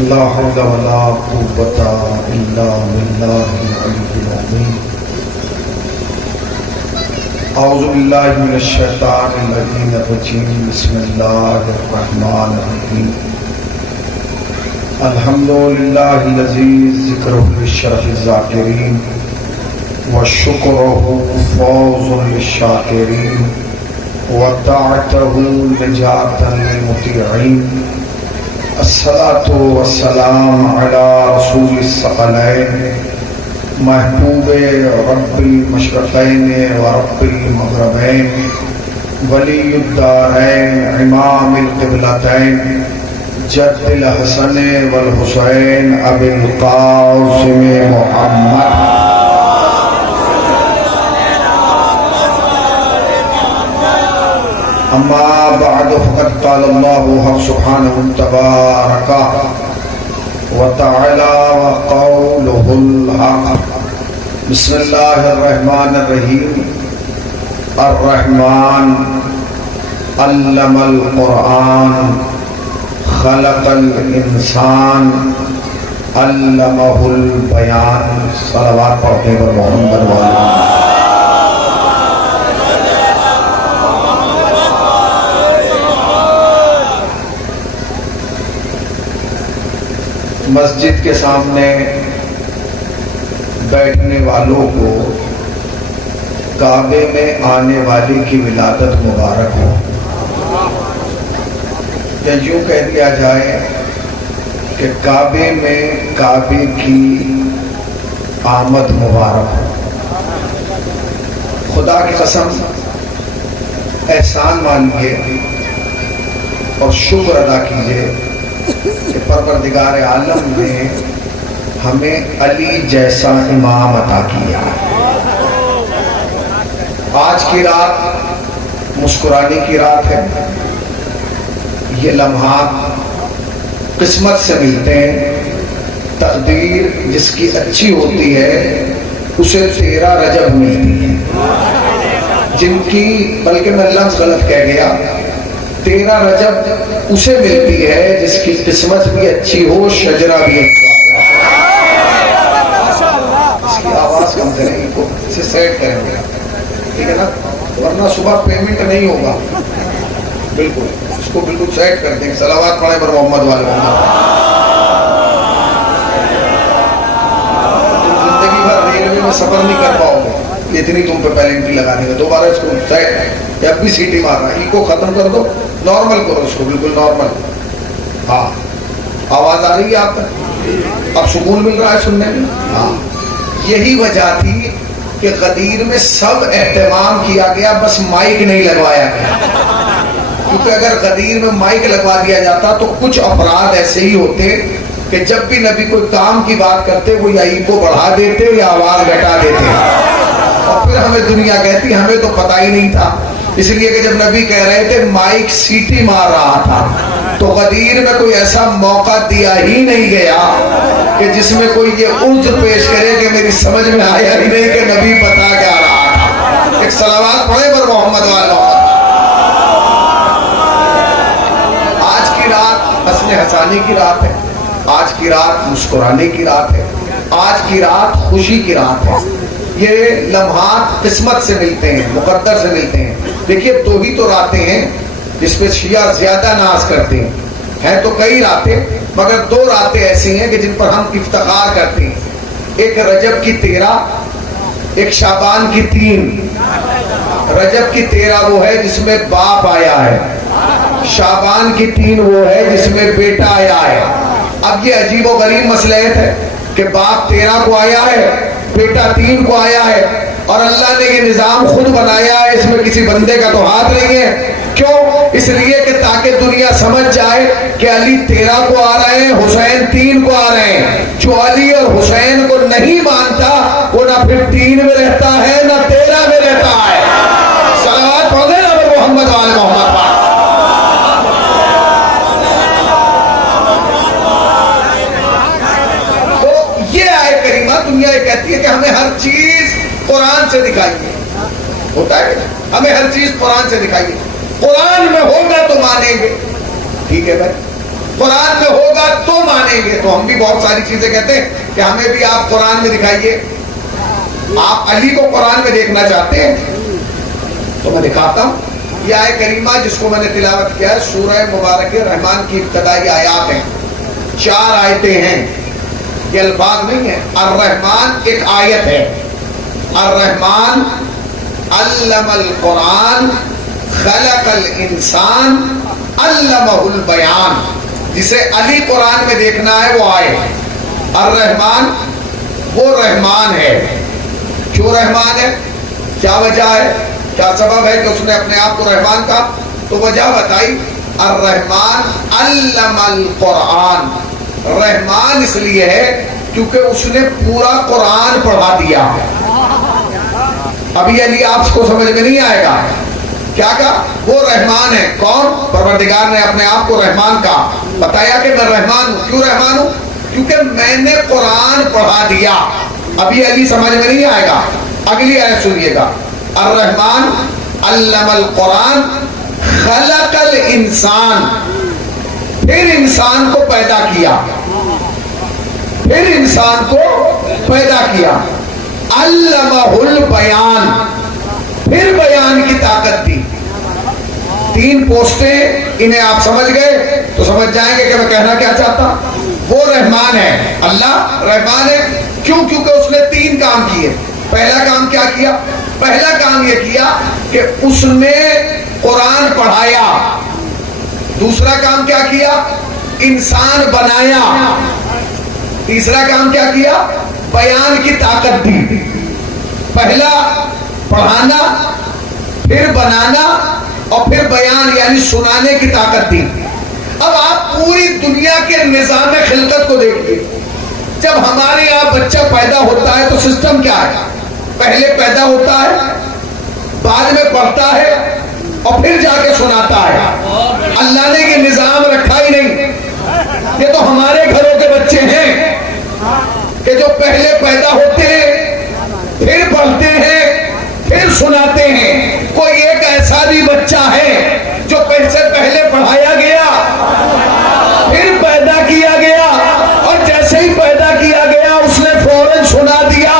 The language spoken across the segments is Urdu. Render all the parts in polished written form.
لا حول ولا قوة إلا بالله العلي العظيم أعوذ بالله من الشيطان اللعين الرجيم بسم الله الرحمن الرحيم الحمد لله الذي ذكره للشرف الذاكرين وشكره فوز للشاكرين وطاعته نجاة للمطيعين الصلاة والسلام على رسول الثقلين محبوب رب المشرقين ورب المغربين ولی الدارین امام القبلتین جد الحسن والحسین ابی القاسم محمد اما بعد فقد قال الله حق سبحانه تبارك وتعالى وقوله الحق بسم الله الرحمن الرحيم الرحمن علم القرآن خلق الانسان علمه البیان صلوات پڑھتے ہیں محمد والا مسجد کے سامنے بیٹھنے والوں کو کعبے میں آنے والے کی ولادت مبارک ہو، یا یوں کہہ دیا جائے کہ کعبے میں کعبے کی آمد مبارک ہو۔ خدا کی قسم احسان مانیے اور شکر ادا کیجیے کہ پروردگار عالم نے ہمیں علی جیسا امام عطا کیا۔ آج کی رات مسکرانے کی رات ہے، یہ لمحات قسمت سے ملتے ہیں۔ تقدیر جس کی اچھی ہوتی ہے اسے 13 رجب ملتی ہے، جن کی بلکہ میں لفظ غلط کہہ گیا، 13 رجب اسے ملتی ہے جس کی قسمت بھی اچھی ہو، شجرہ بھی اچھا ہو۔ اس کی آواز کم کریں کو، اسے سیٹ کریں گے، ٹھیک ہے نا، ورنہ صبح پیمنٹ نہیں ہوگا۔ بالکل اس کو بالکل سیٹ کر دیں گے۔ صلوات پڑھیں پر محمد والے محمد۔ تم زندگی بھر ریلوے میں سفر نہیں کر پاؤ گے اتنی تم پہ پینلٹی لگانے کا۔ دوبارہ اس کو سیٹ، جب بھی سیٹی مارنا ای کو ختم کر دو، نارمل کرو اس کو، بالکل نارمل۔ ہاں آواز آ رہی ہے آپ کو؟ اب سکون مل رہا ہے سننے میں؟ ہاں یہی وجہ تھی کہ غدیر میں سب اہتمام کیا گیا، بس مائک نہیں لگوایا گیا، کیونکہ اگر غدیر میں مائک لگوا دیا جاتا تو کچھ افراد ایسے ہی ہوتے کہ جب بھی نبی کوئی کام کی بات کرتے وہ یا ای کو بڑھا دیتے یا آواز گھٹا دیتے، اور پھر ہمیں دنیا کہتی ہمیں تو پتہ ہی نہیں تھا۔ اس لیے کہ جب نبی کہہ رہے تھے مائک سیٹی مار رہا تھا، تو غدیر میں کوئی ایسا موقع دیا ہی نہیں گیا کہ جس میں کوئی یہ عذر پیش کرے کہ میری سمجھ میں آیا ہی نہیں کہ نبی بتا کیا رہا تھا۔ ایک صلوات پڑھے پر محمد والا۔ آج کی رات حسن حسانی کی رات ہے، آج کی رات مسکرانے کی رات ہے، آج کی رات خوشی کی رات ہے۔ یہ لمحات قسمت سے ملتے ہیں، مقدر سے ملتے ہیں۔ دیکھیے دو ہی تو راتیں ہیں جس پہ شیعہ زیادہ ناز کرتے ہیں تو کئی راتیں، مگر 2 راتیں ایسی ہیں کہ جن پر ہم افتخار کرتے ہیں۔ ایک رجب کی 13، ایک شعبان کی 3۔ رجب کی 13 وہ ہے جس میں باپ آیا ہے، شعبان کی 3 وہ ہے جس میں بیٹا آیا ہے۔ اب یہ عجیب و غریب مسئلہ ہے کہ باپ 13 کو آیا ہے، بیٹا 3 کو آیا ہے، اور اللہ نے یہ نظام خود بنایا ہے، اس میں کسی بندے کا تو ہاتھ نہیں ہے۔ کیوں؟ اس لیے کہ تاکہ دنیا سمجھ جائے کہ علی 13 کو آ رہے ہیں، حسین 3 کو آ رہے ہیں۔ جو علی اور حسین کو نہیں مانتا وہ نہ پھر 3 میں رہتا ہے نہ 13 میں رہتا ہے۔ صلوات پڑھیں نا محمد والے محمد پاک۔ تو یہ آئے کریمہ دنیا یہ کہتی ہے کہ ہمیں ہر چیز قرآن سے دکھائیے، ہوتا ہے ہمیں ہر چیز قرآن سے دکھائیے۔ قرآن میں ہوگا تو مانیں گے، ٹھیک ہے بھائی، قرآن میں ہوگا تو مانیں گے۔ دکھائیے. تو ہم بھی بہت ساری چیزیں کہتے ہیں کہ ہمیں بھی آپ قرآن میں دکھائیے. آپ علی کو قرآن میں دیکھنا چاہتے ہیں تو میں دکھاتا ہوں. یہ آیت کریمہ جس کو میں نے تلاوت کیا ہے سورہ مبارک رحمان کی ابتدائی آیات ہیں. 4 آیتیں ہیں. یہ الفاظ نہیں ہیں. الرحمن ایک آیت ہے. الرحمن علم القرآن خلق الانسان علمہ البیان. جسے علی قرآن میں دیکھنا ہے وہ آئے. الرحمن وہ رحمان ہے. کیوں رحمان ہے؟ کیا وجہ ہے؟ کیا سبب ہے کہ اس نے اپنے آپ کو رحمان کہا؟ تو وجہ بتائی. الرحمن علم القرآن. رحمان اس لیے ہے کیونکہ اس نے پورا قرآن پڑھا دیا. ابھی علی آپ کو سمجھ میں نہیں آئے گا. کیا کہا؟ وہ رحمان ہے. کون؟ پروردگار نے اپنے آپ کو رحمان کہا. بتایا کہ میں رحمان ہوں. کیوں رحمان ہوں؟ کیونکہ میں نے قرآن پڑھا دیا. ابھی علی سمجھ میں نہیں آئے گا. اگلی آیت سنیے گا. الرحمن علم القرآن خلق الانسان. پھر انسان کو پیدا کیا. پھر انسان کو پیدا کیا. علمہ البیان. پھر بیان کی طاقت دی. 3 پوسٹیں. انہیں آپ سمجھ گئے تو سمجھ جائیں گے کہ میں کہنا کیا چاہتا. وہ رحمان ہے. اللہ رحمان ہے. کیوں؟ کیونکہ اس نے 3 کام کیے. پہلا کام کیا کیا؟ پہلا کام یہ کیا کہ اس نے قرآن پڑھایا. دوسرا کام کیا کیا؟ انسان بنایا. تیسرا کام کیا کیا؟ بیان کی طاقت دی. پہلا پڑھانا، پھر بنانا اور پھر بیان یعنی سنانے کی طاقت دی. اب آپ پوری دنیا کے نظام خلقت کو دیکھیے. جب ہمارے یہاں بچہ پیدا ہوتا ہے تو سسٹم کیا ہے؟ پہلے پیدا ہوتا ہے، بعد میں پڑھتا ہے اور پھر جا کے سناتا ہے. اللہ نے یہ نظام رکھا ہی نہیں. یہ تو ہمارے گھروں کے بچے ہیں کہ جو پہلے پیدا ہوتے ہیں، پھر پڑھتے ہیں، پھر سناتے ہیں. کوئی ایک ایسا بھی بچہ ہے جو پہلے پڑھایا گیا، پھر پیدا کیا گیا اور جیسے ہی پیدا کیا گیا اس نے فوراً سنا دیا.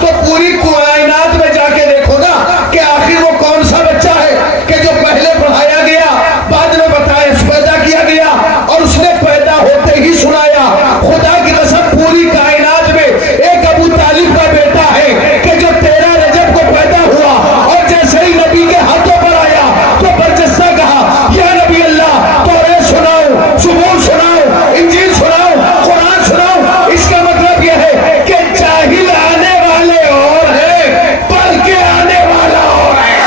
تو پوری کائنات میں جا کے دیکھو نا کہ آخر وہ کون سا بچہ ہے کہ جو پہلے پڑھایا گیا، بعد میں بتایا پیدا کیا گیا اور اس نے پیدا ہوتے ہی سنایا. خدا کی قسم پوری کائنات میں ایک ابو طالب کا بیٹا ہے کہ جو 13 رجب کو پیدا ہوا اور جیسے ہی نبی کے ہاتھوں پر آیا تو برجستہ کہا یا نبی اللہ تورات سناؤ، زبور سناؤ، انجیل سناؤ، قرآن سناؤ. اس کا مطلب یہ ہے کہ جاہل آنے والے اور ہیں بلکہ آنے والا اور ہے.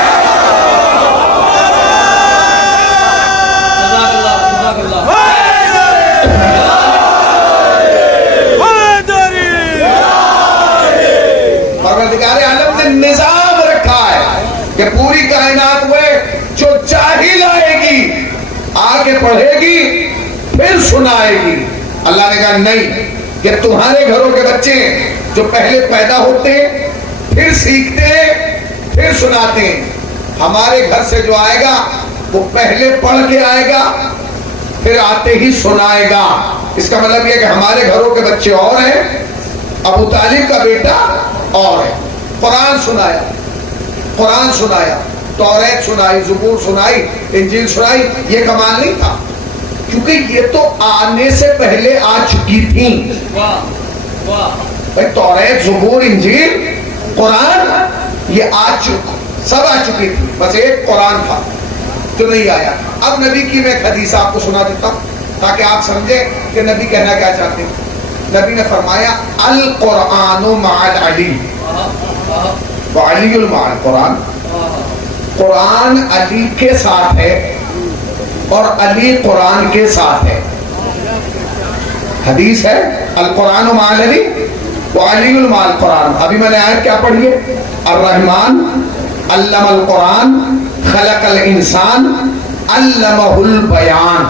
پروردگار عالم نے نظام رکھا ہے کہ پوری کائنات میں جو جاہل آئے گی آ کے پڑھے گی پھر سنائے گی. اللہ نے کہا نہیں، کہ تمہارے گھروں کے بچے جو پہلے پیدا ہوتے ہیں، پھر سیکھتے ہیں، پھر سناتے ہیں. ہمارے گھر سے جو آئے گا وہ پہلے پڑھ کے آئے گا پھر آتے ہی سنائے گا. اس کا مطلب یہ کہ ہمارے گھروں کے بچے اور ہیں، ابو طالب کا بیٹا اور ہے. قرآن سنایا، قرآن سنایا، تورات سنائی، زبور سنائی، انجیل سنائی. یہ کمال نہیں تھا کیونکہ یہ تو آنے سے پہلے آ چکی تھیں. تورات، زبور، انجیل، قرآن یہ سب آ چکی تھی. بس ایک قرآن تھا جو نہیں آیا. اب نبی کی میں ایک حدیث آپ کو سنا دیتا ہوں تاکہ آپ سمجھیں کہ نبی کہنا کیا چاہتے ہیں. نبی نے فرمایا القرآن مع العلی وعلی مع القرآن. قرآن علی کے ساتھ ہے اور علی قرآن کے ساتھ ہے. حدیث ہے القرآن مع العلی وعلی مع القرآن. ابھی میں نے آیت کیا پڑھی ہے؟ الرحمن علم القرآن خلق الانسان علمہ البیان.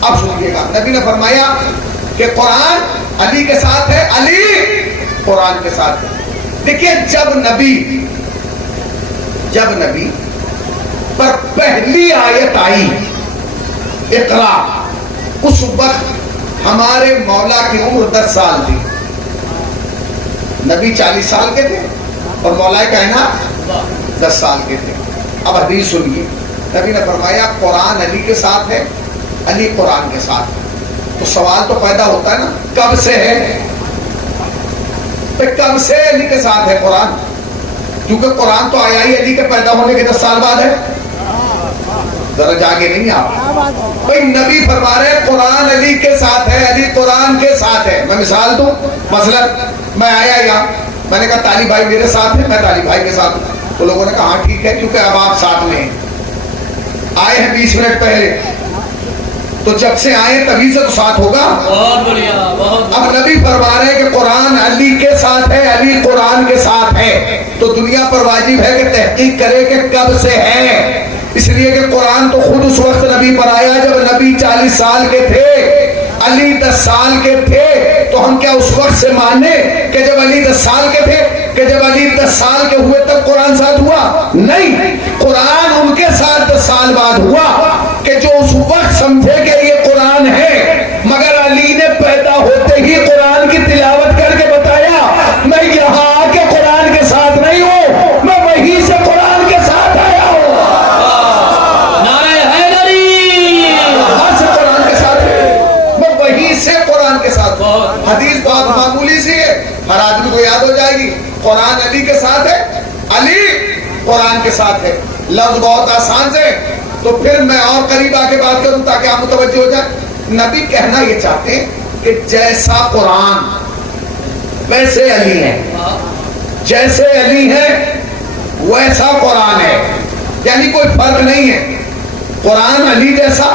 اب سنیے گا، نبی نے فرمایا کہ قرآن علی کے ساتھ ہے، علی قرآن کے ساتھ ہے. دیکھیے جب نبی پر پہلی آیت آئی اقرا، اس وقت ہمارے مولا کی عمر 10 سال تھی، نبی 40 سال کے تھے اور مولا کائنات 10 سال کے تھے۔ اب حدیث سنیے، نبی نے فرمایا قرآن علی کے ساتھ ہے، علی قرآن کے ساتھ ہے۔ تو سوال تو پیدا ہوتا ہے نا، کب سے ہے؟ کب سے علی کے ساتھ ہے قرآن؟ کیونکہ قرآن تو آیا ہی علی کے پیدا ہونے کے 10 سال بعد ہے۔ ذرا جاگے نہیں آپ بھائی، نبی فرما رہے قرآن علی کے ساتھ ہے، علی قرآن کے ساتھ ہے۔ میں مثال دوں، مثلا میں آیا یہاں، میں نے کہا طالب بھائی میرے ساتھ ہے، میں طالب بھائی کے ساتھ ہوں، تو لوگوں نے کہا ہاں ٹھیک ہے، کیونکہ اب آپ ساتھ میں ہیں، آئے ہیں 20 منٹ پہلے، تو جب سے آئے تبھی سے تو ساتھ ہوگا۔ بہت بڑھیا، بہت اب نبی فرما رہے ہیں کہ قرآن علی کے ساتھ ہے، علی قرآن کے ساتھ ہے، تو دنیا پر واجب ہے کہ تحقیق کرے کہ کب سے ہے، اس لیے کہ قرآن تو خود اس وقت نبی پر آیا جب نبی 40 سال کے تھے، علی 10 سال کے تھے، تو ہم کیا اس وقت سے مانے کہ جب علی 10 سال کے تھے، کہ جب علی 10 سال کے ہوئے تب قرآن ساتھ ہوا؟ نہیں، قرآن ان کے ساتھ 10 سال بعد ہوا کہ جو اس وقت سمجھے کہ یہ قرآن ہے، مگر علی نے پیدا ہوتے ہی قرآن کی تلاوت کر کے بتایا میں یہاں آ کے قرآن کے ساتھ نہیں ہوں، میں وہیں سے قرآن کے ساتھ آیا ہوں۔ نعرہ حیدری، وہاں سے قرآن کے ساتھ ہے، میں وہیں سے قرآن کے ساتھ ہوں۔ حدیث بات معمولی سی ہے، ہر آدمی کو یاد ہو جائے گی، قرآن علی کے ساتھ ہے، علی قرآن کے ساتھ ہے، لفظ بہت آسان سے۔ تو پھر میں اور قریب آ کے بات کروں تاکہ آپ متوجہ ہو جائیں۔ نبی کہنا یہ چاہتے ہیں کہ جیسا قرآن ویسے علی ہے، جیسے علی ہے ویسا قرآن ہے، یعنی کوئی فرق نہیں ہے، قرآن علی جیسا،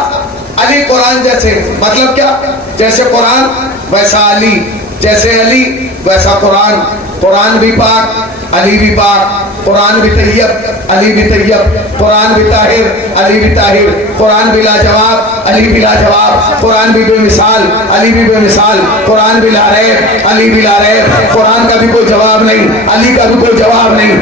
علی قرآن جیسے۔ مطلب کیا؟ جیسے قرآن ویسا علی، جیسے علی ویسا قرآن، قرآن بھی پاک علی بھی پاک، قرآن بھی طیب علی بھی طیب، قرآن بھی طاہر علی بھی طاہر، قرآن بھی لاجواب علی بھی لاجواب، قرآن بھی بے مثال علی بھی بے مثال، قرآن بھی لا ریب علی بھی لا ریب، قرآن کا بھی کوئی جواب نہیں، علی کا بھی کوئی جواب نہیں۔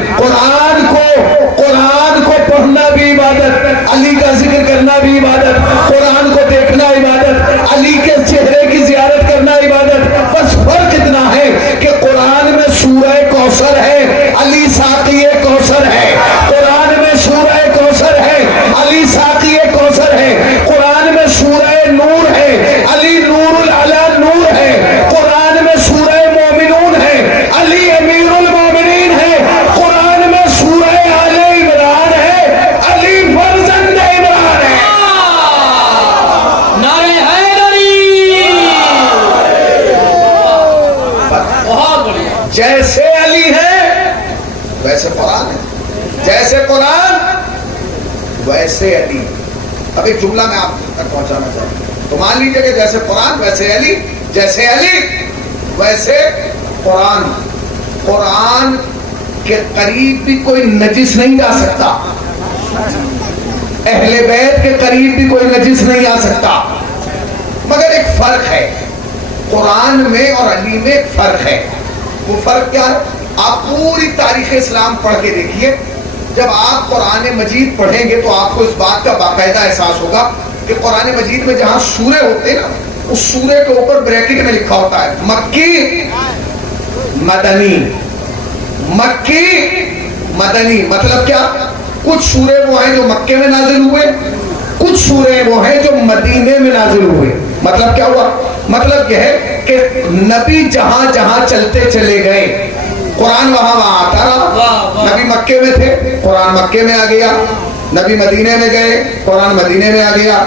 قرآن کو پڑھنا بھی عبادت، علی کا ذکر کرنا بھی عبادت، قرآن کو دیکھنا عبادت، علی کے چہرے کی زیارت کرنا عبادت۔ بس فرق اتنا ہے کہ قرآن میں سورہ کوثر ہے، علی ساقی کوثر ہے، قرآن میں سورہ کوثر ہے، علی ساقی کوثر ہے، قرآن میں سورہ نور ہے، علی نور العلا نور ہے، قرآن میں سورہ مومنون ہے، علی امیر المومنین ہے، قرآن میں سورہ آل عمران ہے، علی فرزند عمران ہے۔ نعرہ حیدری، بہت بڑھیا۔ جیسے علی ہے ویسے قرآن ہے، جیسے قرآن ویسے علی۔ اب ایک جملہ میں آپ تک پہنچانا چاہتا ہوں، تو مان لیجیے کہ جیسے قرآن ویسے علی، جیسے علی ویسے قرآن۔ قرآن کے قریب بھی کوئی نجس نہیں جا سکتا، اہل بیت کے قریب بھی کوئی نجس نہیں آ سکتا، مگر ایک فرق ہے، قرآن میں اور علی میں ایک فرق ہے۔ وہ فرق کیا ہے؟ آپ پوری تاریخ اسلام پڑھ کے دیکھیے، جب آپ قرآن مجید پڑھیں گے تو آپ کو اس بات کا باقاعدہ احساس ہوگا کہ قرآن مجید میں جہاں سورے ہوتے ہیں نا، اس سورے کے اوپر بریکٹ میں لکھا ہوتا ہے مکی مدنی، مکی مدنی۔ مطلب کیا؟ کچھ سورے وہ ہیں جو مکے میں نازل ہوئے، کچھ سورے وہ ہیں جو مدینے میں نازل ہوئے۔ مطلب کیا ہوا؟ مطلب یہ ہے کہ نبی جہاں جہاں چلتے چلے گئے قرآن وہاں وہاں آتا رہا۔ نبی مکے میں تھے، قرآن مکے میں آ گیا، نبی مدینے میں گئے، قرآن مدینے میں آ گیا،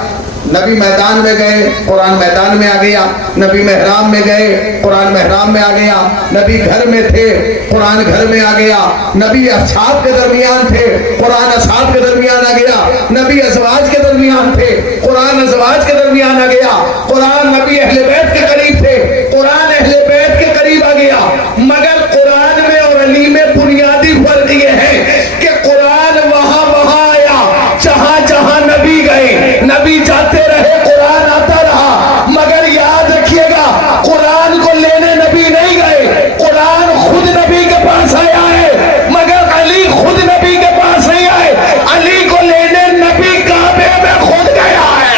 نبی میدان میں گئے، قرآن میدان میں آ گیا، نبی محرام میں گئے، قرآن محرام میں آ گیا، نبی گھر میں تھے، قرآن گھر میں آ گیا، نبی اصحاب کے درمیان تھے، قرآن اصحاب کے درمیان آ گیا، نبی ازواج کے درمیان تھے، قرآن ازواج کے درمیان آ گیا، قرآن نبی اہل بیت کے قریب تھے، قرآن اہل بیت کے قریب آ گیا۔ مگر قرآن میں اور علی میں بنیادی فرق یہ ہے کہ قرآن وہاں وہاں آیا جہاں جہاں نبی گئے، نبی جاتے رہے، قرآن آتا رہا۔ مگر یاد رکھیے گا، قرآن کو لینے نبی نہیں گئے، قرآن خود نبی کے پاس آیا ہے، مگر علی خود نبی کے پاس نہیں آئے، علی کو لینے نبی کعبے میں خود گیا ہے۔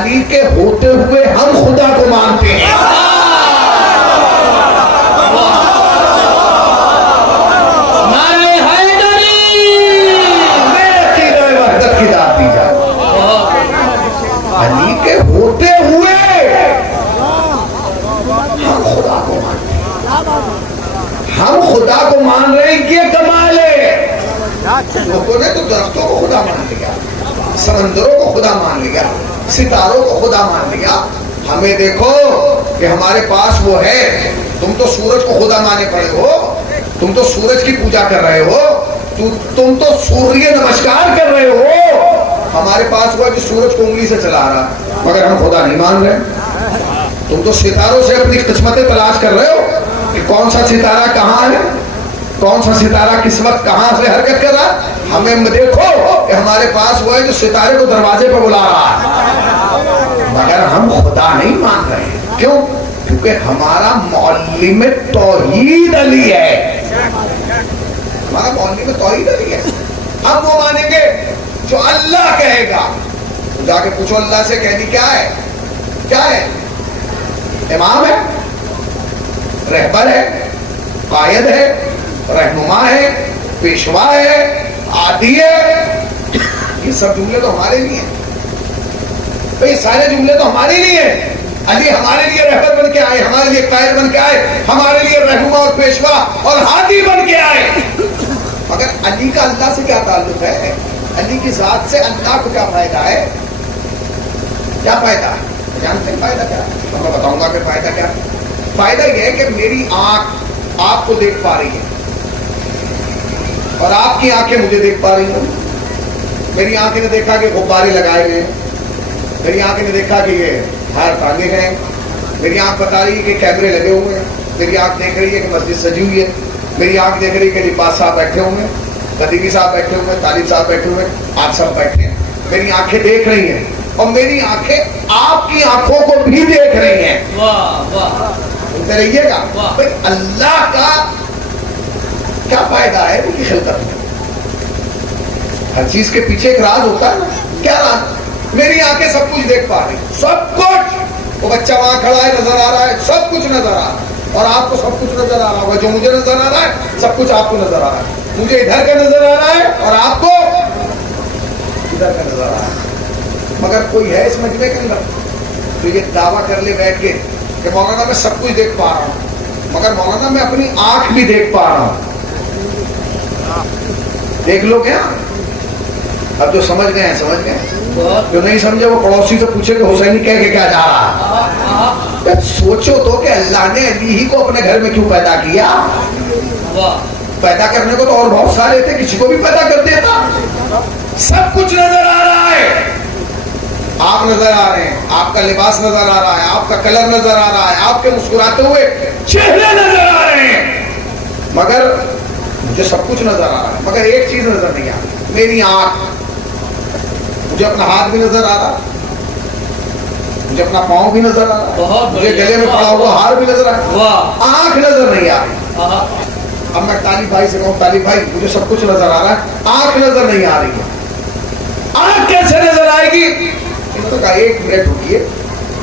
علی کے ہوتے ہوئے ہم خدا کو مانتے ہیں. نعرہ حیدری. میرے عقیدہ وحدت کی داد دی جائے. علی کے ہوتے ہوئے ہم خدا کو مانتے ہیں. ہم خدا کو مان رہے ہیں. یہ کمال ہے. لوگوں نے تو درختوں کو خدا مان لیا, سمندروں کو خدا مان لیا, ستاروں کو خدا مان لیا. ہمیں دیکھو کہ ہمارے پاس وہ ہے. تم تو سورج کو خدا مانے پڑے ہو, تم تو سورج کی پوجا کر رہے ہو, تم تو سوریہ نمسکار کر رہے ہو. ہمارے پاس وہ ہے جو سورج کو انگلی سے چلا رہا, مگر ہم خدا نہیں مان رہے. تم تو ستاروں سے اپنی قسمتیں تلاش کر رہے ہو کہ کون سا ستارہ کہاں ہے, کون سا ستارہ کس وقت کہاں سے حرکت کر رہا. ہمیں دیکھو کہ ہمارے پاس وہ ہے جو ستارے کو دروازے پر بلا رہا ہے, مگر ہم خدا نہیں مان رہے. کیوں؟ کیونکہ ہمارا معلم توحید علی ہے. ہمارا معلم توحید علی ہے. ہم وہ مانیں گے جو اللہ کہے گا. تو جا کے پوچھو اللہ سے, کہنی کیا ہے؟ کیا ہے؟ امام ہے, رہبر ہے, قائد ہے, رہنما ہے, پیشوا ہے, عادی ہے. یہ سب جملے تو ہمارے لیے ہیں. یہ سارے جملے تو ہمارے لیے ہیں. علی ہمارے لیے رہبر بن کے آئے, ہمارے لیے قائد بن کے آئے, ہمارے لیے رہنما اور پیشوا اور ہادی بن کے آئے. مگر علی کا اللہ سے کیا تعلق ہے؟ علی کی ذات سے اللہ کو کیا فائدہ ہے؟ کیا فائدہ ہے؟ جانتے ہیں فائدہ کیا ہے؟ میں بتاؤں گا کہ فائدہ کیا ہے. فائدہ یہ ہے کہ میری آنکھ آپ کو دیکھ پا رہی ہے اور آپ کی آنکھیں مجھے دیکھ پا رہی ہیں. میری آنکھیں نے دیکھا کہ غبارے لگائے گئے, میری آنکھیں نے دیکھا کہ یہ ہار ٹانگے ہیں, میری آنکھ بتا رہی ہے کہ کیمرے لگے ہوئے ہیں, میری آنکھ دیکھ رہی ہے کہ مسجد سجی ہوئی ہے, میری آنکھ دیکھ رہی ہے کہ لباس صاحب بیٹھے ہوئے ہیں, قدیمی صاحب بیٹھے ہوئے ہیں, طالب صاحب بیٹھے ہوئے ہیں, آپ سب بیٹھے ہیں. میری آنکھیں دیکھ رہی ہیں اور میری آنکھیں آپ کی آنکھوں کو بھی دیکھ رہی ہیں. واہ واہ. سنتے رہیے گا. بھائی اللہ کا کیا فائدہ ہے ان کی خلقت میں؟ ہر چیز کے پیچھے ایک راز ہوتا ہے نا. کیا راز؟ میری آنکھیں سب کچھ دیکھ پا رہی, سب کچھ. وہ بچہ وہاں کھڑا ہے, نظر آ رہا ہے, سب کچھ نظر آ رہا ہے. اور آپ کو سب کچھ نظر آ رہا ہوگا. جو مجھے نظر آ رہا ہے سب کچھ آپ کو نظر آ رہا ہے. مجھے ادھر کا نظر آ رہا ہے اور آپ کو ادھر کا نظر آ رہا ہے. مگر کوئی ہے اس مجمع کے اندر تو یہ دعویٰ کر لے بیٹھ کے کہ مولانا میں سب کچھ دیکھ پا رہا ہوں, مگر مولانا میں اپنی آنکھ بھی دیکھ پا رہا ہوں. دیکھ لو کیا؟ اب جو سمجھ گئے ہیں سمجھ گئے, جو نہیں سمجھے وہ پڑوسی سے پوچھے کہ حسینی کہہ کے کیا جا رہا. سوچو تو کہ اللہ نے علی ہی کو اپنے گھر میں کیوں پیدا کیا. پیدا کرنے کو تو اور بہت سارے تھے, کسی کو بھی پیدا کر دیتا. سب کچھ نظر آ رہا ہے. آپ نظر آ رہے ہیں, آپ کا لباس نظر آ رہا ہے, آپ کا کلر نظر آ رہا ہے, آپ کے مسکراتے ہوئے چہرے نظر آ رہے ہیں, مگر مجھے سب کچھ نظر آ رہا ہے. مگر ایک چیز نظر نہیں آ رہی, میری آنکھ. مجھے اپنا ہاتھ بھی نظر آ رہا, مجھے اپنا پاؤں بھی نظر آ رہا, مجھے گلے میں پڑا ہوا ہار بھی نظر آ رہا, آنکھ نظر نہیں آ رہی. اب میں طالب بھائی سے کہوں, طالب بھائی مجھے سب کچھ نظر آ رہا ہے, آنکھ نظر نہیں آ رہی ہے. آنکھ کیسے نظر آئے گی؟ انہوں نے کہا ایک منٹ رکیے.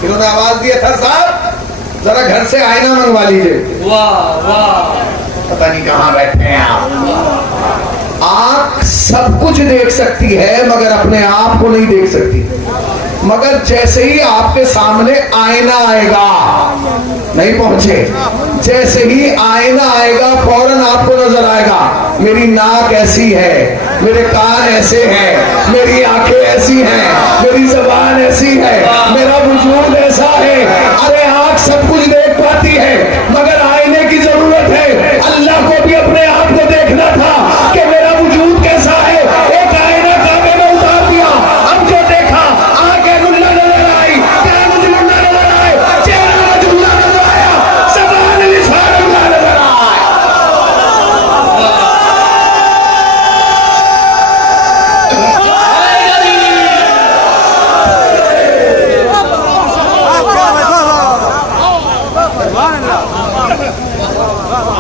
انہوں نے آواز دیا تھا, صاحب ذرا گھر سے آئینہ منگوا لیجیے. واہ واہ. پتہ نہیں کہاں بیٹھے ہیں آپ. آنکھ سب کچھ دیکھ سکتی ہے مگر اپنے آپ کو نہیں دیکھ سکتی. مگر جیسے ہی آپ کے سامنے آئینہ آئے گا, نہیں پہنچے, جیسے ہی آئینہ آئے گا فوراً آپ کو نظر آئے گا میری ناک ایسی ہے, میرے کان ایسے ہیں, میری آنکھیں ایسی ہیں, میری زبان ایسی ہے, میرا وجود ایسا ہے. ارے آنکھ سب کچھ دیکھ پاتی ہے مگر آئینے کی ضرورت ہے. اللہ کو بھی اپنے آپ کو دیکھنا تھا کہ میرا وجود کیسا ہے. ایک آئینہ کعبے میں اتار دیا, ہم جو دیکھا آنکھیں گلہ نظر آئی, کان گلہ نظر آئے, چہرہ گلہ نظر آیا, زبان لسان گلہ نظر آئے.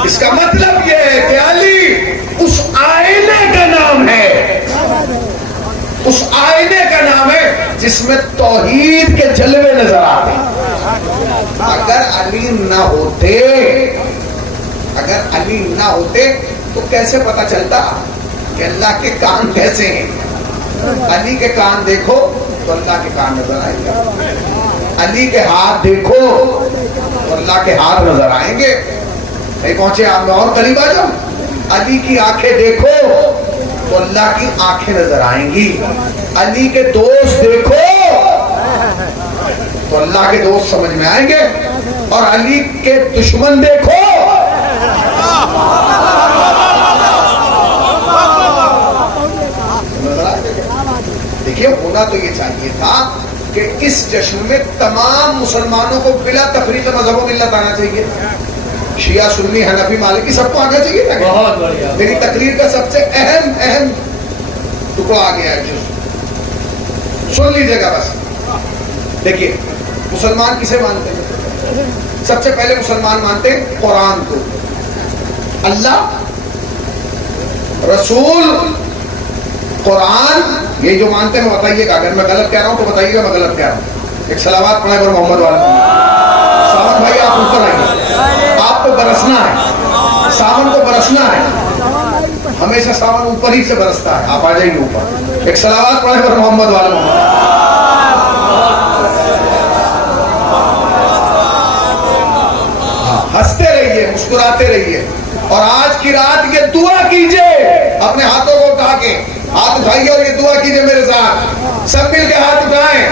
اس کا مطلب یہ ہے کہ علی اس آئینے کا نام ہے, اس آئینے کا نام ہے جس میں توحید کے جلوے نظر آتے. اگر علی نہ ہوتے تو کیسے پتا چلتا کہ اللہ کے کان کیسے ہیں؟ علی کے کان دیکھو تو اللہ کے کان نظر آئیں گے. علی کے ہاتھ دیکھو تو اللہ کے ہاتھ نظر آئیں گے. نہیں پہنچے آپ میں اور قریب آ جاؤ. علی کی آنکھیں دیکھو تو اللہ کی آنکھیں نظر آئیں گی. علی کے دوست دیکھو تو اللہ کے دوست سمجھ میں آئیں گے. اور علی کے دشمن دیکھو دیکھیے. ہونا تو یہ چاہیے تھا کہ اس جشن میں تمام مسلمانوں کو بلا تفریق مذہب و ملت آنا چاہیے. شیعہ سنی حنفی مالکی سب کو آنا چاہیے تھا. بہت بڑھیا. میری تقریر کا سب سے اہم ٹکڑا آ گیا ہے. سن لیجیے گا بس. دیکھیے مسلمان کسے مانتے ہیں؟ سب سے پہلے مسلمان مانتے ہیں قرآن کو, اللہ, رسول, قرآن. یہ جو مانتے ہیں بتائیے گا. اگر میں غلط کہہ رہا ہوں تو بتائیے گا میں غلط کہہ رہا ہوں. ایک صلوات پڑھیں پر محمد والے ساون بھائی آپ اوپر آئیے. آپ کو برسنا ہے, ساون کو برسنا ہے. ہمیشہ ساون اوپر ہی سے برستا ہے. آپ آ جائیے اوپر. ایک صلوات پڑھیں پر محمد والے ہنستے رہیے, مسکراتے رہیے. اور آج کی رات یہ دعا کیجئے اپنے ہاتھوں کو اٹھا کے. ہاتھ اٹھائیے اور یہ دعا کیجئے میرے ساتھ. سب مل کے ہاتھ اٹھائیں.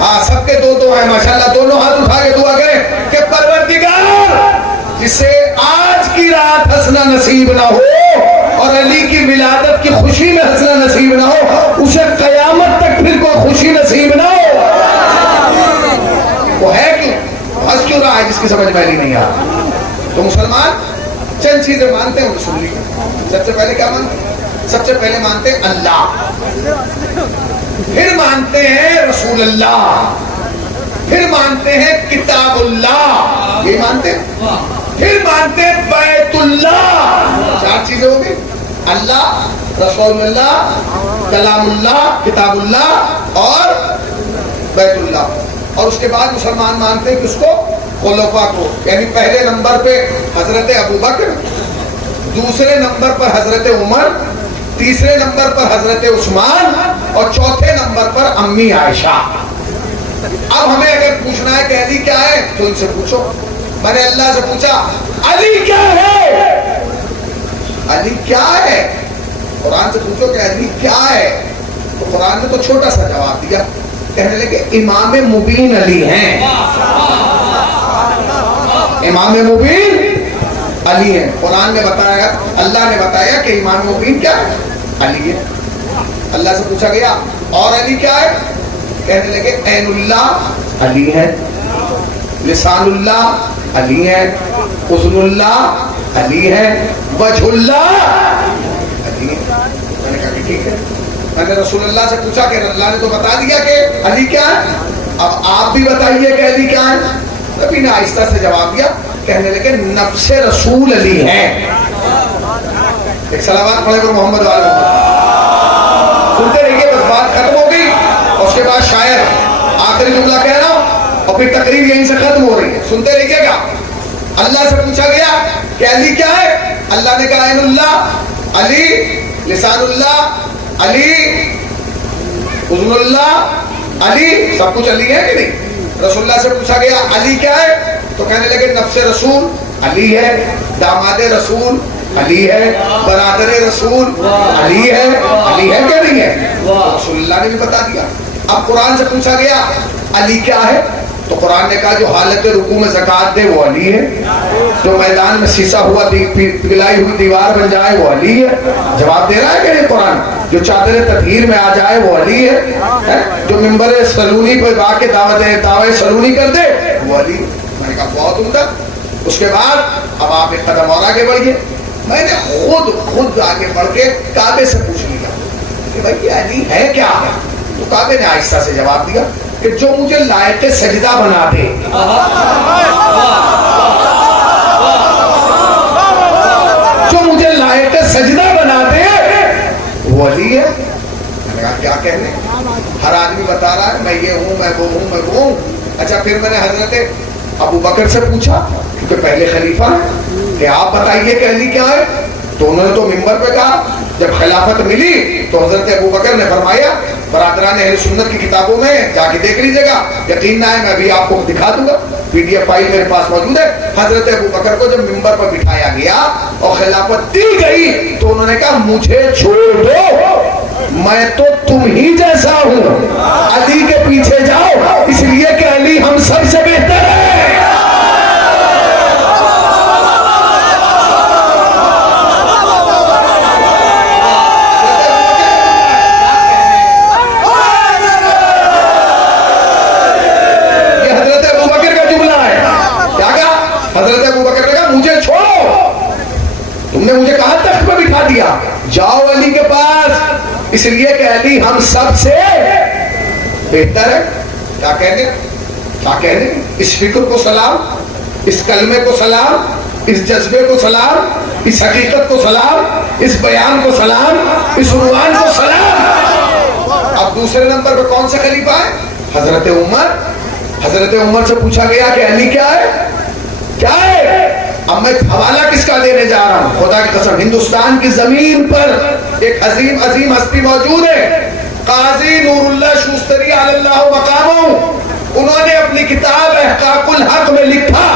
ہاں سب کے دو ہیں ماشاءاللہ. دونوں ہاتھ اٹھا کے دعا کریں کہ پروردگار جسے آج کی رات ہنسنا نصیب نہ ہو اور علی کی ولادت کی خوشی میں ہنسنا نصیب نہ ہو, اسے قیامت تک پھر کوئی خوشی نصیب نہ ہو. وہ ہے کیوں, ہنس کیوں رہا ہے جس کی سمجھ میں نہیں آ. تو مسلمان چند چیزیں مانتے ہیں, سن لیجیے. سب سے پہلے کیا مانتے ہیں؟ سب سے پہلے مانتے ہیں اللہ, پھر مانتے ہیں رسول اللہ, پھر مانتے ہیں کتاب اللہ, یہ مانتے ہیں, پھر مانتے ہیں بیت اللہ. 4 چیزیں ہو گئی. اللہ, رسول اللہ, کلام اللہ, کتاب اللہ اور بیت اللہ. اور اس کے بعد مسلمان مانتے ہیں کس کو؟ خلفاء کو. یعنی پہلے نمبر پہ حضرت ابوبکر, دوسرے نمبر پر حضرت عمر, تیسرے نمبر پر حضرت عثمان اور چوتھے نمبر پر امی عائشہ. اب ہمیں اگر پوچھنا ہے کہ علی کیا ہے تو ان سے پوچھو. میں نے اللہ سے پوچھا علی کیا ہے, علی کیا ہے. قرآن سے پوچھو کہ علی کیا ہے, تو قرآن نے تو چھوٹا سا جواب دیا. کہنے لگے امام مبین علی ہیں. امام مبین علی ہے. قرآن نے بتایا, اللہ نے بتایا کہ امام مبین کیا ہے, علی ہے. اللہ سے پوچھا گیا اور علی کیا ہے, کہنے لگے عین اللہ علی ہے, لسان اللہ علی ہے, اذن اللہ علی ہے, وجہ اللہ علی ہے. میں نے کہا کہ ٹھیک ہے. میں نے رسول اللہ سے پوچھا کہ اللہ نے تو بتا دیا کہ علی کیا ہے, اب آپ بھی بتائیے کہ علی کیا ہے. نبی نے آہستہ سے جواب دیا. کہنے لگے نفس رسول علی ہے. ایک صلوات پڑھے پر محمد والے محمد. سنتے رہیے, بس بات ختم ہو گئی. اور اس کے بعد شاعر آخری جملہ کہہ رہا ہوں اور پھر تقریر یہیں سے ختم ہو رہی ہے. سنتے رہیے گا. اللہ سے پوچھا گیا کہ علی کیا ہے. اللہ نے کہا عین اللہ علی, لسان اللہ علی, اذن اللہ علی, سب کچھ علی ہے کہ نہیں. رسول اللہ سے پوچھا گیا علی کیا ہے, تو کہنے لگے نفس رسول علی ہے, داماد رسول علی ہے, برادر رسول علی ہے. علی ہے کیا نہیں ہے, رسول اللہ نے بھی بتا دیا. اب قرآن سے پوچھا گیا علی کیا ہے, تو قرآن نے کہا جو حالت رکوع میں زکات دے وہ علی ہے, جو میدان میں سیسا ہوا پگھلائی ہوئی دیوار بن جائے وہ علی ہے. جواب دے رہا ہے کہ نہیں قرآن. جو چادر تطہیر میں آ جائے وہ علی ہے, جو ممبر سلونی پہ آ کے دعوے سلونی کر دے وہ علی ہے. میں نے کہا بہت عمدہ. اس کے بعد اب آپ ایک قدم اور آگے بڑھیے. میں نے خود آگے بڑھ کے کعبے سے پوچھ لیا کہ بھائی یہ علی ہے کیا ہے. تو کعبے نے آہستہ سے جواب دیا کہ جو مجھے لائق سجدہ بنا دے, جو مجھے لائق سجدہ بنا دے وہ علی ہے. میں نے کہا کیا کہنے, ہر آدمی بتا رہا ہے میں یہ ہوں، میں وہ ہوں، میں وہ ہوں. اچھا پھر میں نے حضرت ابو بکر سے پوچھا کیونکہ پہلے خلیفہ ہیں کہ آپ بتائیے کہ علی کیا ہے. تو انہوں نے تو منبر پہ کہا. جب خلافت ملی تو حضرت ابو بکر نے فرمایا برادران اہل سنت کی کتابوں میں جا کے دیکھ لیجیے گا، یقین نہ ہے میں بھی آپ کو دکھا دوں گا، PDF فائل میرے پاس موجود ہے. حضرت ابو بکر کو جب منبر پر بٹھایا گیا اور خلافت دی گئی تو انہوں نے کہا مجھے چھوڑ دو، میں تو تم ہی جیسا ہوں، علی کے پیچھے جاؤ، اس لیے کہ علی ہم سب سے بہتر ہے. حضرت ابو بکر نے کہا مجھے چھوڑو، تم نے مجھے کہاں تخت پہ بٹھا دیا، جاؤ علی کے پاس، اس لیے کہ علی ہم سب سے بہتر ہے. کیا کہنے، کیا کہنے، اس فکر کو سلام، اس کلمے کو سلام، اس جذبے کو سلام، اس حقیقت کو سلام، اس بیان کو سلام، اس عنوان کو سلام. اب دوسرے نمبر پہ کون سے خلیفہ ہے؟ حضرت عمر. حضرت عمر سے پوچھا گیا کہ علی کیا ہے، کیا ہے؟ اب میں حوالہ کس کا دینے جا رہا ہوں؟ خدا کی قسم ہندوستان کی زمین پر ایک عظیم عظیم ہستی موجود ہے، قاضی نور اللہ شوستری علی اللہ مقامہ. انہوں نے اپنی کتاب احقاق الحق میں لکھا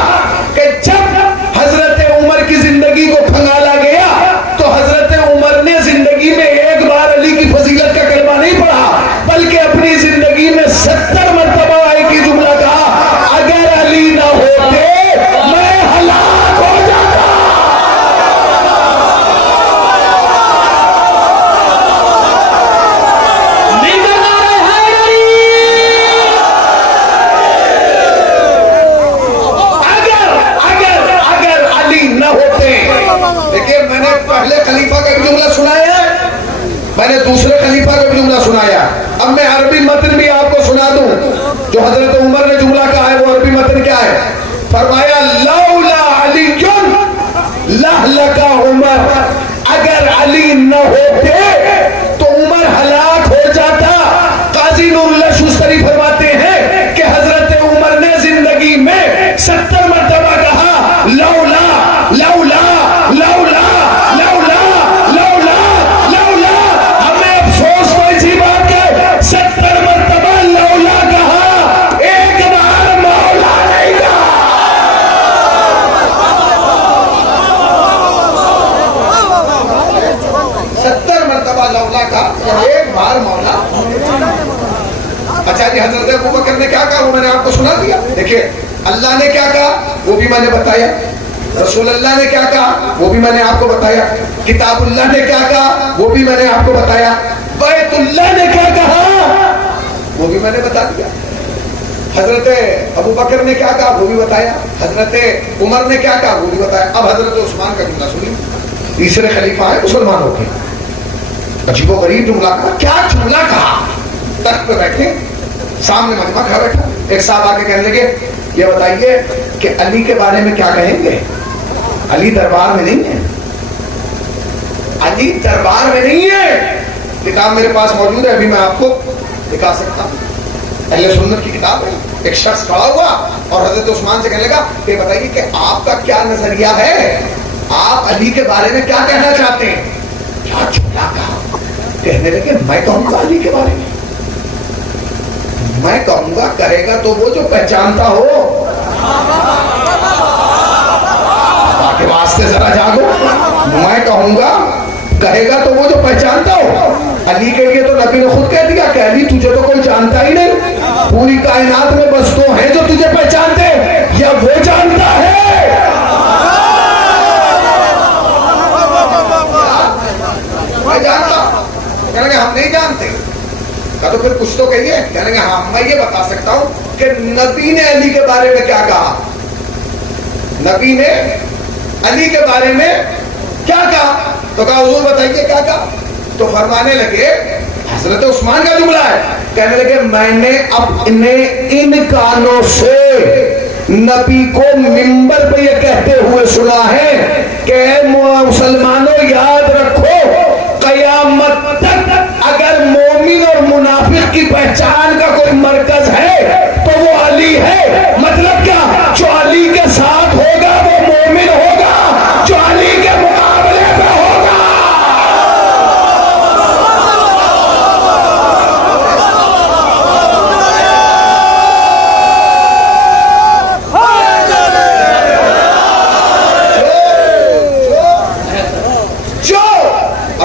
کہ جب حضرت عمر کی زندگی کو کھنگالا گیا تو حضرت عمر نے زندگی میں ایک بار علی کی فضیلت کا کلمہ نہیں پڑھا، بلکہ اپنی زندگی میں 70 مرتبہ ایک ہی جملہ کہا، اگر علی نہ ہوتے میں ہلاک ہو جاتا. اگر علی نہ ہوتے. دیکھیے میں نے پہلے خلیفہ کا بھی جملہ سنایا، میں نے دوسرے خلیفہ کا بھی جملہ سنایا، اب میں عربی متن بھی آپ کو سنا دوں. جو حضرت عمر نے جملہ کہا ہے وہ عربی متن کیا ہے؟ فرمایا لولا علی لہلک عمر، اگر علی نہ ہوتے تو عمر ہلاک ہو جاتا. قاضی نور اللہ شوستری فرماتے ہیں کہ حضرت عمر نے زندگی میں 70 مرتبہ کہا لولا لولا لولا لولا لولا لولا. ہمیں افسوس تو اسی بات کا 70 مرتبہ لولا کہا، ایک بار مولا نہیں کہا. 70 مرتبہ لولا کا، ایک بار مولا. اچھا جی حضرت ابو بکر نے کیا کہا وہ میں نے آپ کو سنا دیا. دیکھیے اللہ نے کیا کہا وہ بھی میں نے بتایا، رسول اللہ نے کیا کہا وہ بھی میں نے آپ کو بتایا، کتاب اللہ نے کیا کہا وہ بھی میں نے آپ کو بتایا، بیت اللہ نے کیا کہا وہ بھی میں نے بتا دیا، حضرت ابو بکر نے کیا کہا وہ بھی بتایا، حضرت عمر نے کیا کہا وہ بھی بتایا. اب حضرت عثمان کا جملہ سنیے، تیسرے خلیفہ ہیں مسلمانوں کے. عجیب و غریب جملہ کہا. کیا جملہ کہا؟ تخت پہ بیٹھے، سامنے مجمع کھڑا بیٹھا، ایک صاحب آ کے کہنے لگے یہ بتائیے کہ علی کے بارے میں کیا کہیں گے؟ علی دربار میں نہیں ہے، علی دربار میں نہیں ہے. کتاب میرے پاس موجود ہے، ابھی میں آپ کو دکھا سکتا ہوں، اہل سنت کی کتاب ہے. ایک شخص کھڑا ہوا اور حضرت عثمان سے کہنے لگا کہ بتائیے کہ آپ کا کیا نظریہ ہے، آپ علی کے بارے میں کیا کہنا چاہتے ہیں؟ کیا جملہ کہا. کہنے لگے میں کہوں گا علی کے بارے میں، میں کہوں گا کرے گا تو وہ جو پہچانتا ہو. باقی واسطے ذرا جاگو، میں کہوں گا کہے گا تو وہ جو پہچانتا ہو. علی کے لیے تو نبی نے خود کہہ دیا کہ علی تجھے تو کوئی جانتا ہی نہیں، پوری کائنات میں بس تو ہیں جو تجھے پہچانتے یا وہ جانتا ہے. میں جانتا، کہنے گے ہم نہیں جانتے. تو پھر کچھ تو کہیے. کہنے گے ہاں میں یہ بتا سکتا ہوں کہ نبی نے علی کے بارے میں کیا کہا، نبی نے علی کے بارے میں کیا کہا. تو کہا حضور بتائیے کیا کہا. تو فرمانے لگے حضرت عثمان کا جملہ ہے، کہنے لگے میں نے اپنے ان کانوں سے نبی کو منبر پہ یہ کہتے ہوئے سنا ہے کہ مسلمانوں یاد رکھو قیامت تک اگر مومن اور منافق کی پہچان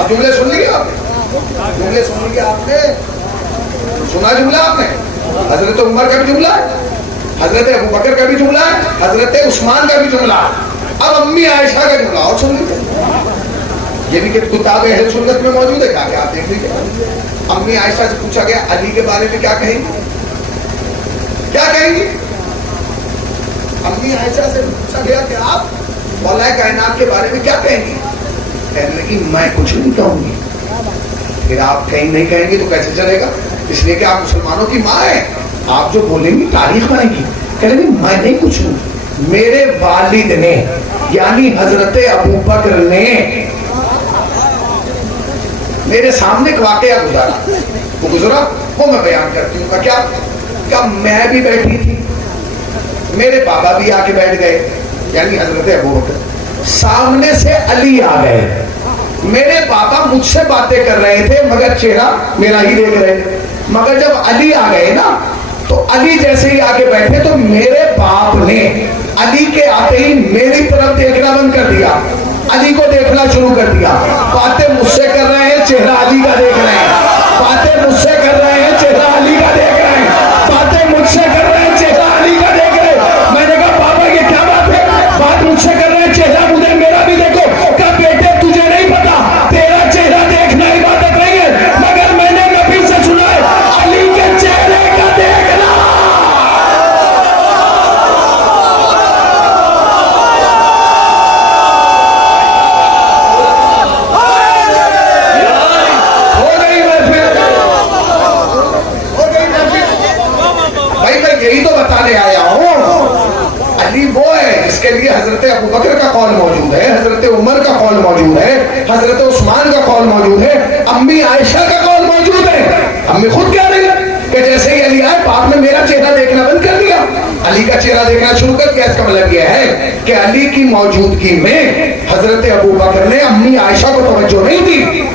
اب جملے سن لیے آپ نے, جملے سن لیے آپ نے, سنا جملہ آپ نے. حضرت عمر کا بھی جملہ ہے, حضرت ابو بکر کا بھی جملہ ہے, حضرت عثمان کا بھی جملہ ہے. اب امی عائشہ کا جملہ اور سن لیجیے. یہ بھی کہ کتاب اہل سنت میں موجود ہے, کیا آپ دیکھ لیجیے. امی عائشہ سے پوچھا گیا علی کے بارے میں کیا کہیں گی, کیا کہیں گی. امی عائشہ سے پوچھا گیا کہ آپ مولا کائنات کے بارے میں کیا کہیں گی. کہنے لگی میں کچھ نہیں کہوں گی. پھر آپ کہیں نہیں کہیں گے تو کیسے چلے گا, اس لیے کہ آپ مسلمانوں کی ماں ہیں, آپ جو بولیں گی تاریخ بنے گی. کہنے لگی میں نہیں کچھ ہوں, میرے والد نے یعنی حضرت ابو بکر نے میرے سامنے ایک واقعہ گزرا وہ میں بیان کرتی ہوں. کیا میں بھی بیٹھی تھی, میرے بابا بھی آ کے بیٹھ گئے یعنی حضرت ابو بکر, سامنے سے علی آ گئے. میرے بابا مجھ سے باتیں کر رہے تھے مگر چہرہ میرا ہی دیکھ رہے تھے. مگر جب علی آ گئے نا تو علی جیسے ہی آگے بیٹھے تو میرے باپ نے علی کے آتے ہی میری طرف دیکھنا بند کر دیا, علی کو دیکھنا شروع کر دیا. باتیں مجھ سے کر رہے ہیں, چہرہ علی کا دیکھ رہے ہیں. باتیں مجھ سے کر رہے ہیں, چہرہ علی کا دیکھ رہے ہیں. باتیں مجھ سے کر رہے ہیں, چہرہ علی کا دیکھ رہے ہیں. میں نے کہا بابا یہ کیا بات ہے, بات مجھ سے کر رہے ہیں, چہرہ مجھے میرا بھی دیکھو. کہ بیٹے تجھے نہیں پتا, تیرا چہرہ دیکھنا عبادت نہیں ہے, مگر میں نے نبی سے سنا ہے علی کے چہرے کا دیکھنا. یہی تو بتانے آیا ہوں, علی وہ ہے جس کے لیے حضرت ابو بکر کا قول موجود ہے, حضرت عمر کا قول موجود ہے, حضرت عثمان کا قول موجود ہے, امی عائشہ کا قول موجود ہے. امی خود کہہ رہی ہے کہ جیسے ہی علی آئے باپ نے میرا چہرہ دیکھنا بند کر دیا, علی کا چہرہ دیکھنا شروع کر دیا. اس کا مطلب یہ ہے کہ علی کی موجودگی میں حضرت ابو بکر نے امی عائشہ کو توجہ نہیں دی,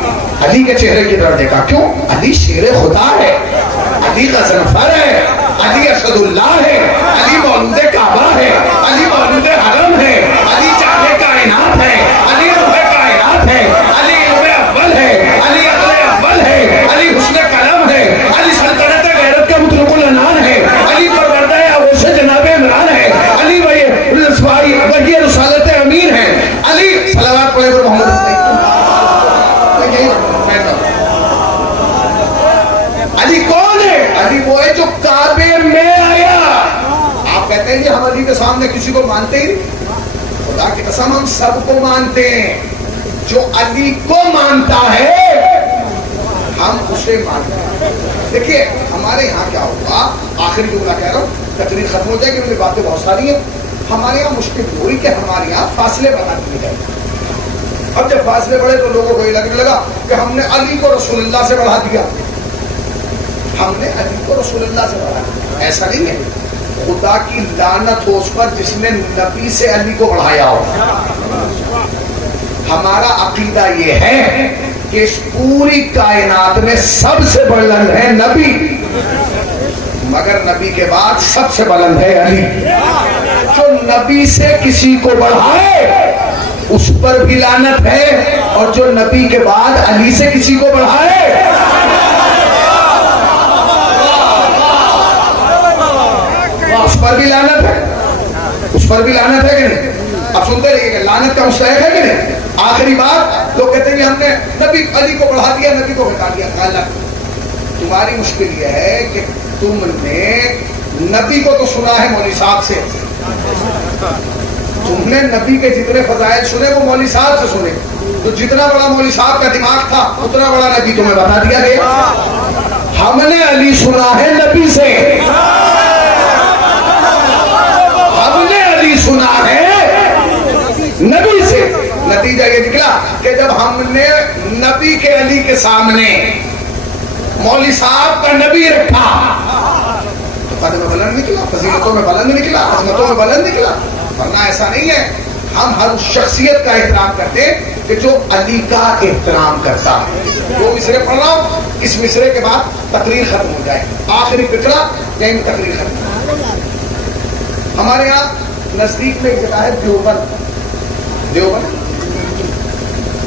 علی کے چہرے کی طرف دیکھا. کیوں؟ علی شیر خدا ہے, علی غضنفر ہے, علی اسد اللہ ہے, علی مولود کعبہ ہے, علی مولود حرم ہے, علی جامع کائنات ہے, علی روح کائنات ہے, علی علم اول ہے, علی عقل اول ہے, علی حسن قلم ہے, علی سلطنت غیرت کا مطلق العنان ہے, علی پروردہ اوش جناب عمران ہے, علی وحی رسالت امین ہے, علی صلوات پڑھے پر محمد. علی کون ہے؟ علی وہ ہے جو کعبے میں آیا. آپ کہتے ہیں جی ہم علی کے سامنے کسی کو مانتے ہی نہیں, خدا کی قسم ہم سب کو مانتے ہیں. جو علی کو مانتا ہے ہم اسے مانتے ہیں. دیکھیے ہمارے یہاں کیا ہوگا, آخری جملہ کہہ رہا ہوں, تقریر ختم ہو جائے گی, میری باتیں بہت ساری ہیں. ہمارے یہاں مشکل ہوئی کہ ہمارے یہاں فاصلے بنا دیے گئے. اب جب فاصلے بڑھے تو لوگوں کو یہ لگنے لگا کہ ہم نے علی کو رسول اللہ سے بڑھا دیا, ہم نے علی کو رسول اللہ سے بڑھا دیا. ایسا نہیں ہے, خدا کی لعنت ہو اس پر جس نے نبی سے علی کو بڑھایا ہو. ہمارا عقیدہ یہ ہے کہ اس پوری کائنات میں سب سے بلند ہے نبی, مگر نبی کے بعد سب سے بلند ہے علی. جو نبی سے کسی کو بڑھائے اس پر بھی لعنت ہے, اور جو نبی کے بعد علی سے کسی کو بڑھائے اس پر بھی لعنت ہے, اس پر بھی لعنت ہے کہ نہیں. اب سنتے رہیے کہ لعنت کا مستحق ہے کہ نہیں. آخری بات لوگ کہتے ہیں کہ ہم نے نبی علی کو بڑھا دیا, نبی کو گھٹا دیا. غلط. تمہاری مشکل یہ ہے کہ تم نے نبی کو تو سنا ہے مولوی صاحب سے, تم نے نبی کے جتنے فضائل سنے وہ مولوی صاحب سے سنے, تو جتنا بڑا مولوی صاحب کا دماغ تھا اتنا بڑا نبی تمہیں بتا دیا گیا. ہم نے علی سنا ہے نبی سے, ہم نے علی سنا ہے نبی سے. نتیجہ یہ نکلا کہ جب ہم نے نبی کے علی کے سامنے مولوی صاحب کا نبی رکھا تو قدر میں بلند نکلا, فضیلتوں میں بلند نکلا, عظمتوں میں بلند نکلا. ورنہ ایسا نہیں ہے. ہم ہر شخصیت کا احترام کرتے کہ جو علی کا احترام کرتا ہے. وہ مصرے پڑھ رہا ہوں, اس مصرے کے بعد تقریر ختم ہو جائے, آخری فکرہ یعنی تقریر ختم. ہمارے یہاں نزدیک میں ایک جگہ ہے دیوبند, دیوبند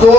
2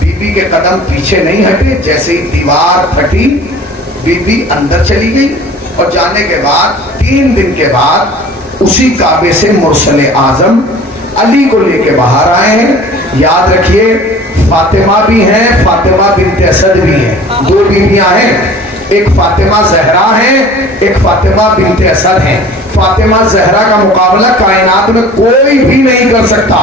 بی بی کے قدم پیچھے نہیں ہٹے، جیسے ہی دیوار پھٹی بی بی اندر چلی گئی، اور جانے کے بعد 3 دن کے بعد اسی کعبے سے مرسل اعظم علی کو لے کے باہر آئے ہیں۔ یاد رکھیے فاطمہ بھی ہیں، فاطمہ بنت اسد بھی ہیں، 2 بیویاں ہیں، ایک فاطمہ زہرا ہیں، ایک فاطمہ بنت اسد ہیں۔ فاطمہ زہرا کا مقابلہ کائنات میں کوئی بھی نہیں کر سکتا،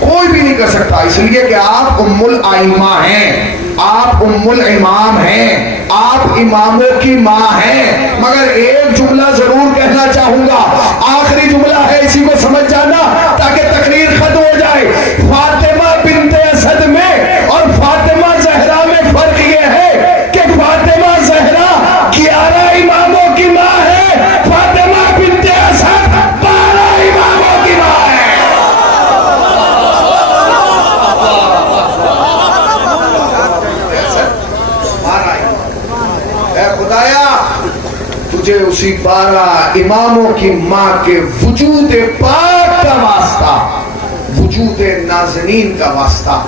کوئی بھی نہیں کر سکتا، اس لیے کہ آپ ام الائمہ ہیں، آپ ام الامام ہیں، آپ اماموں کی ماں ہیں۔ مگر ایک جملہ ضرور کہنا چاہوں گا، آخری جملہ ہے، اسی کو سمجھ جانا تاکہ تقریر ختم ہو جائے۔ فاطمہ بنت اسد میں اور فاطمہ زہرا میں فرق یہ ہے کہ فاطمہ زہرا 11 اماموں کی ماں ہے، فاطمہ بنت اسد 12 اماموں کی ماں ہے۔ اے خدایا تجھے اسی 12 اماموں کی ماں کے وجود پاک کا واسطہ، وجود نازنین کا واسطہ،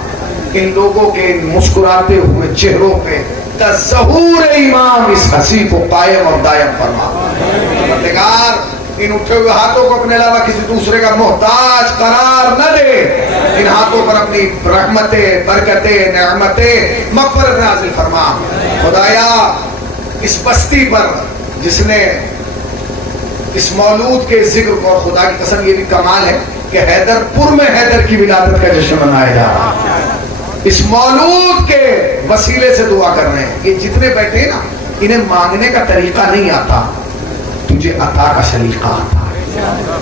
ان لوگوں کے ان مسکراتے ہوئے چہروں پہ ظہور امام اس ہنسی کو قائم اور دائم فرما۔ پروردگار ان اٹھے ہوئے ہاتھوں کو اپنے علاوہ کسی دوسرے کا محتاج قرار نہ دے، ان ہاتھوں پر اپنی رحمتیں، برکتیں، نعمتیں، مغفرت نازل فرما۔ خدایا اس بستی پر جس نے اس مولود کے ذکر کو، خدا کی قسم یہ بھی کمال ہے کہ حیدر پور میں حیدر کی ولادت کا جشن منایا جا رہا ہے، اس مولود کے وسیلے سے دعا کر رہے ہیں۔ یہ جتنے بیٹھے ہیں نا، انہیں مانگنے کا طریقہ نہیں آتا، تجھے عطا کا سلیقہ آتا ہے۔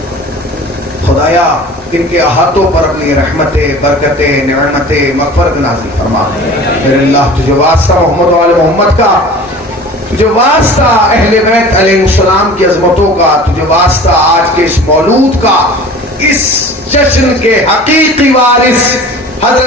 خدایا ان کے ہاتھوں پر اپنی رحمتیں، برکتیں، نعمتیں، مغفرت نازل فرما۔ میرے اللہ تجھے واسطہ محمد و آل محمد کا، تجھے واسطہ اہل بیت علیہ السلام کی عظمتوں کا، تجھے واسطہ آج کے اس مولود کا، اس جشن کے حقیقی وارث حضرت